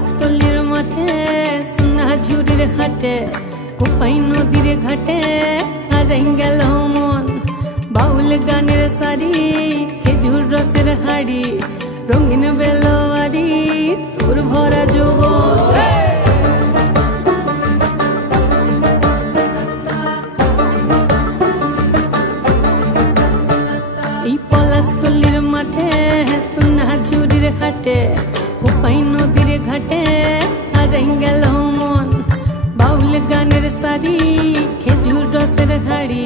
পলাশতলির মাঠে সোনাঝুরির হাটে কোপাই নদীর ঘাটে হারাই গেল মন বাউল গানের শাড়ি খেজুর রসের হাড়ি রঙিন বেলোয়ারি তোর ভরা যৌবন এই পলাশতলির মাঠে সোনাঝুরির হাটে কোপাই নদীর ঘাটে হারাই গেল মন বাউল গানের শাড়ি খেজুর রসের হাড়ি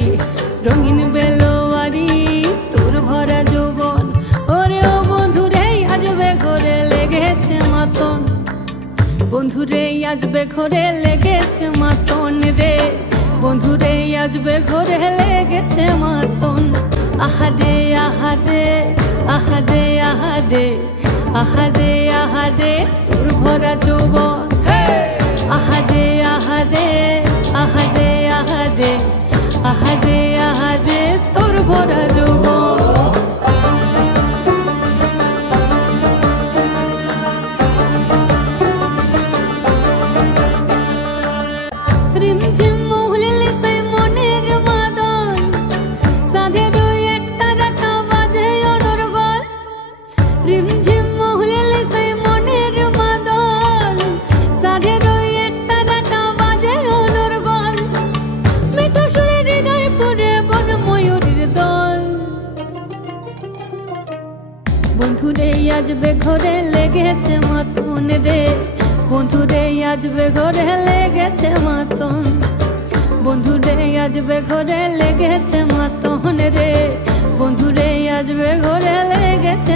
রঙিন বেলোয়ারি তোর ভরা যৌবন ওরে ও বন্ধুরে আজবে ঘরে লেগেছে মাতন বন্ধুরে আজবে ঘরে লেগেছে মাতন রে বন্ধুরে আজবে ঘরে লেগেছে মাতন আহারে আহারে আহারে আহারে আহারে আহারে তোর ভরা যৌবন আহারে আহারে আহারে আহারে আহারে আহারে তোর ভরা যৌবন রিমঝিম মহুলিলে সেই মনের মাদল সাধের এক তারাটা বাজে অনর্গল রিমঝিম মহুলিলে সেই মনের মাদল সাধের এক তারাটা বাজে অনর্গল মিঠো সুরে হৃদয় পুরে বন ময়ূরীর দল বন্ধুরে আজবে ঘরে লেগেছে মাতন রে বন্ধুরে আজবে ঘরে লেগেছে মাতন বন্ধুরে আজবে ঘরে লেগেছে মাতন রে বন্ধুরে আজবে ঘরে লেগেছে